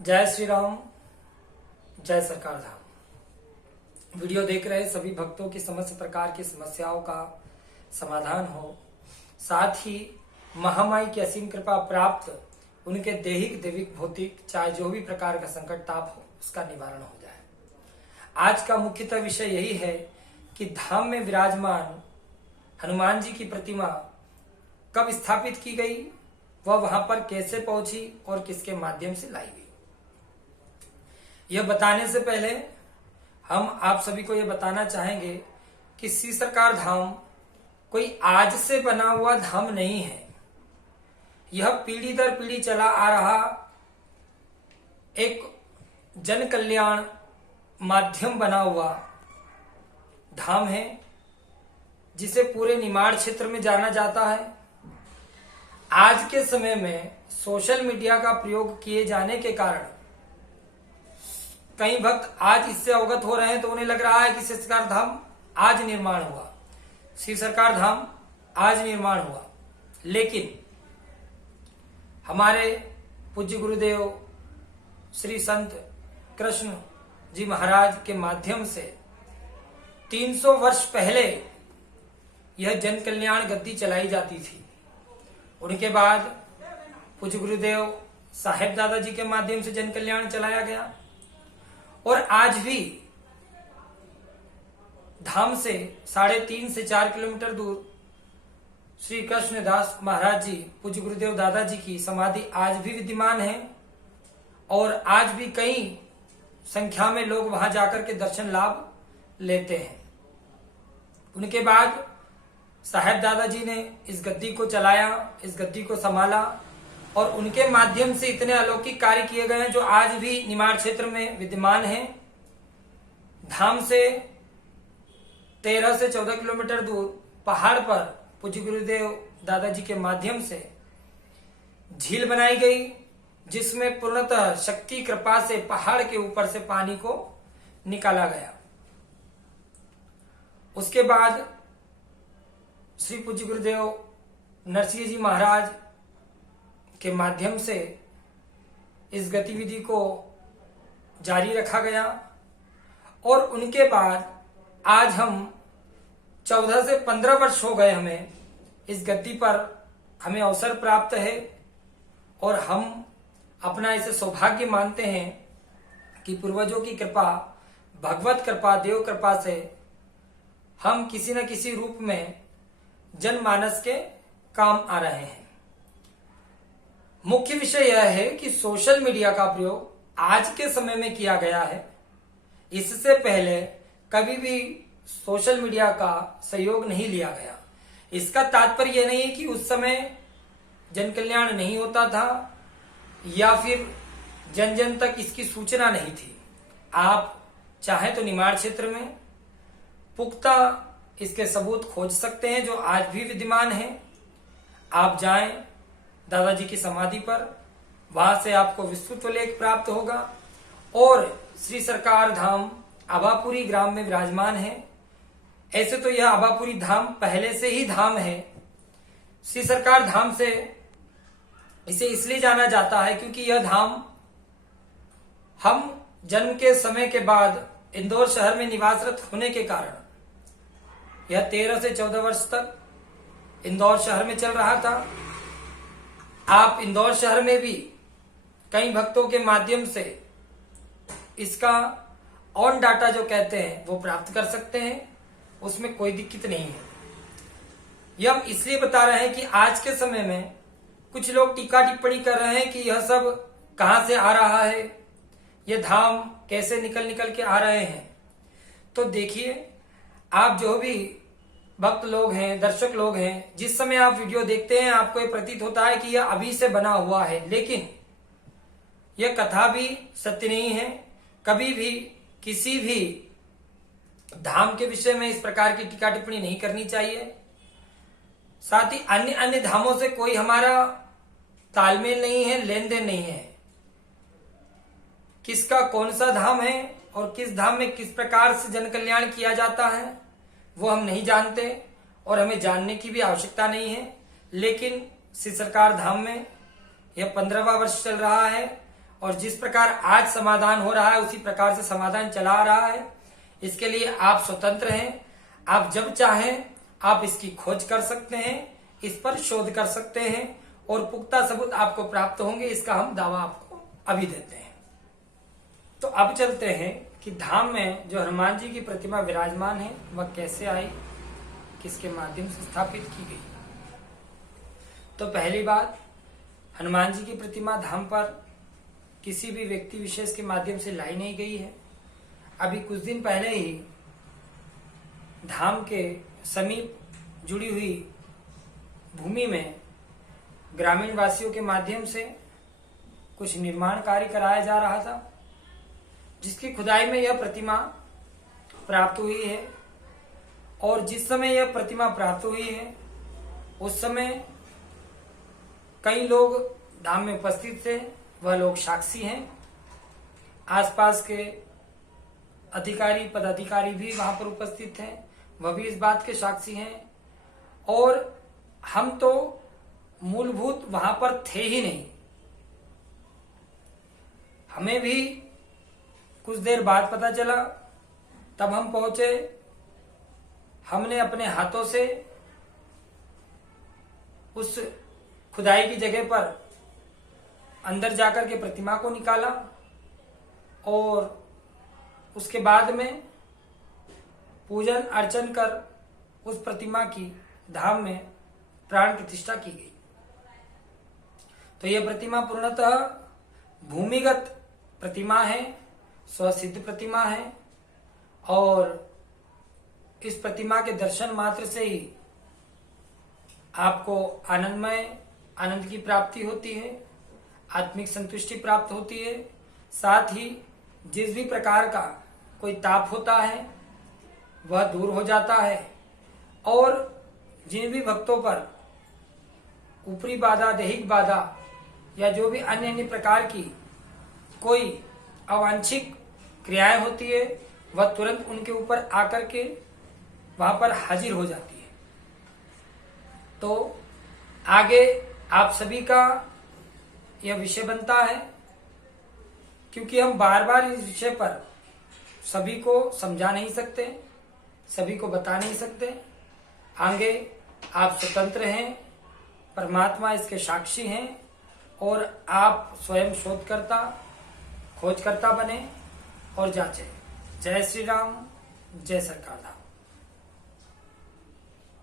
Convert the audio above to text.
जय श्री राम, जय सरकार धाम। वीडियो देख रहे सभी भक्तों की समस्त प्रकार की समस्याओं का समाधान हो, साथ ही महामाई की असीम कृपा प्राप्त उनके दैहिक दैविक भौतिक चाहे जो भी प्रकार का संकट ताप हो उसका निवारण हो जाए। आज का मुख्यतः विषय यही है कि धाम में विराजमान हनुमान जी की प्रतिमा कब स्थापित की गई, वह वहां पर कैसे पहुंची और किसके माध्यम से लाई गई। यह बताने से पहले हम आप सभी को यह बताना चाहेंगे कि श्री सरकार धाम कोई आज से बना हुआ धाम नहीं है। यह पीढ़ी दर पीढ़ी चला आ रहा एक जन कल्याण माध्यम बना हुआ धाम है, जिसे पूरे निमाड़ क्षेत्र में जाना जाता है। आज के समय में सोशल मीडिया का प्रयोग किए जाने के कारण कई भक्त आज इससे अवगत हो रहे हैं, तो उन्हें लग रहा है कि श्री सरकार धाम आज निर्माण हुआ, श्री सरकार धाम आज निर्माण हुआ। लेकिन हमारे पूज्य गुरुदेव श्री संत कृष्ण जी महाराज के माध्यम से 300 वर्ष पहले यह जन कल्याण गद्दी चलाई जाती थी। उनके बाद पूज्य गुरुदेव साहेब दादा जी के माध्यम से जन कल्याण चलाया गया और आज भी धाम से 3.5 से 4 किलोमीटर दूर श्री कृष्णदास महाराज जी पूज्य गुरुदेव दादा जी की समाधि आज भी विद्यमान है और आज भी कई संख्या में लोग वहां जाकर के दर्शन लाभ लेते हैं। उनके बाद साहेब दादा जी ने इस गद्दी को चलाया, इस गद्दी को संभाला और उनके माध्यम से इतने अलौकिक कार्य किए गए हैं जो आज भी निमाड़ क्षेत्र में विद्यमान हैं। धाम से 13 से 14 किलोमीटर दूर पहाड़ पर पूज्य गुरुदेव दादाजी के माध्यम से झील बनाई गई, जिसमें पूर्णतः शक्ति कृपा से पहाड़ के ऊपर से पानी को निकाला गया। उसके बाद श्री पूज्य गुरुदेव नरसिंह जी महाराज के माध्यम से इस गतिविधि को जारी रखा गया और उनके बाद आज हम 14 से 15 वर्ष हो गए हमें इस गद्दी पर हमें अवसर प्राप्त है और हम अपना इसे सौभाग्य मानते हैं कि पूर्वजों की कृपा, भगवत कृपा, देव कृपा से हम किसी न किसी रूप में जनमानस के काम आ रहे हैं। मुख्य विषय यह है कि सोशल मीडिया का प्रयोग आज के समय में किया गया है। इससे पहले कभी भी सोशल मीडिया का सहयोग नहीं लिया गया। इसका तात्पर्य यह नहीं है कि उस समय जन कल्याण नहीं होता था या फिर जन जन तक इसकी सूचना नहीं थी। आप चाहे तो निमाड़ क्षेत्र में पुख्ता इसके सबूत खोज सकते हैं जो आज भी विद्यमान है। आप जाएं दादाजी की समाधि पर, वहां से आपको विस्तृत लेख प्राप्त होगा और श्री सरकार धाम आभापुरी ग्राम में विराजमान है। ऐसे तो यह आभापुरी धाम पहले से ही धाम है। श्री सरकार धाम से इसे इसलिए जाना जाता है क्योंकि यह धाम हम जन्म के समय के बाद इंदौर शहर में निवासरत होने के कारण यह 13 से 14 वर्ष तक इंदौर शहर में चल रहा था। आप इंदौर शहर में भी कई भक्तों के माध्यम से इसका ऑन डाटा जो कहते हैं वो प्राप्त कर सकते हैं, उसमें कोई दिक्कत नहीं है। यह हम इसलिए बता रहे हैं कि आज के समय में कुछ लोग टीका टिप्पणी कर रहे हैं कि यह सब कहां से आ रहा है, यह धाम कैसे निकल के आ रहे हैं। तो देखिए, आप जो भी भक्त लोग हैं, दर्शक लोग हैं, जिस समय आप वीडियो देखते हैं आपको यह प्रतीत होता है कि यह अभी से बना हुआ है, लेकिन यह कथा भी सत्य नहीं है। कभी भी किसी भी धाम के विषय में इस प्रकार की टीका टिप्पणी नहीं करनी चाहिए। साथ ही अन्य अन्य धामों से कोई हमारा तालमेल नहीं है, लेन देन नहीं है। किसका कौन सा धाम है और किस धाम में किस प्रकार से जन कल्याण किया जाता है वो हम नहीं जानते और हमें जानने की भी आवश्यकता नहीं है। लेकिन श्री सरकार धाम में यह 15वां वर्ष चल रहा है और जिस प्रकार आज समाधान हो रहा है उसी प्रकार से समाधान चला आ रहा है। इसके लिए आप स्वतंत्र हैं। आप जब चाहें आप इसकी खोज कर सकते हैं, इस पर शोध कर सकते हैं और पुख्ता सबूत आपको प्राप्त होंगे, इसका हम दावा आपको अभी देते हैं। तो अब चलते हैं कि धाम में जो हनुमान जी की प्रतिमा विराजमान है वह कैसे आई, किसके माध्यम से स्थापित की गई। तो पहली बात, हनुमान जी की प्रतिमा धाम पर किसी भी व्यक्ति विशेष के माध्यम से लाई नहीं गई है। अभी कुछ दिन पहले ही धाम के समीप जुड़ी हुई भूमि में ग्रामीण वासियों के माध्यम से कुछ निर्माण कार्य कराया जा रहा था, जिसकी खुदाई में यह प्रतिमा प्राप्त हुई है। और जिस समय यह प्रतिमा प्राप्त हुई है उस समय कई लोग धाम में उपस्थित थे, वह लोग साक्षी हैं। आसपास के अधिकारी पदाधिकारी भी वहां पर उपस्थित थे, वह भी इस बात के साक्षी हैं। और हम तो मूलभूत वहां पर थे ही नहीं। हमें भी कुछ देर बाद पता चला, तब हम पहुंचे। हमने अपने हाथों से उस खुदाई की जगह पर अंदर जाकर के प्रतिमा को निकाला और उसके बाद में पूजन अर्चन कर उस प्रतिमा की धाम में प्राण प्रतिष्ठा की गई। तो यह प्रतिमा पूर्णतः भूमिगत प्रतिमा है, स्वसिद्ध प्रतिमा है और इस प्रतिमा के दर्शन मात्र से ही आपको आनंद की प्राप्ति होती है, आत्मिक संतुष्टि प्राप्त होती है। साथ ही जिस भी प्रकार का कोई ताप होता है वह दूर हो जाता है और जिन भी भक्तों पर ऊपरी बाधा, दैहिक बाधा या जो भी अन्य प्रकार की कोई अवांछित क्रियाएं होती है वह तुरंत उनके ऊपर आकर के वहां पर हाजिर हो जाती है। तो आगे आप सभी का यह विषय बनता है, क्योंकि हम बार बार इस विषय पर सभी को समझा नहीं सकते, सभी को बता नहीं सकते। आगे आप स्वतंत्र हैं, परमात्मा इसके साक्षी हैं और आप स्वयं शोधकर्ता, खोजकर्ता बने और जांचें। जय श्री राम, जय सरकार धाम।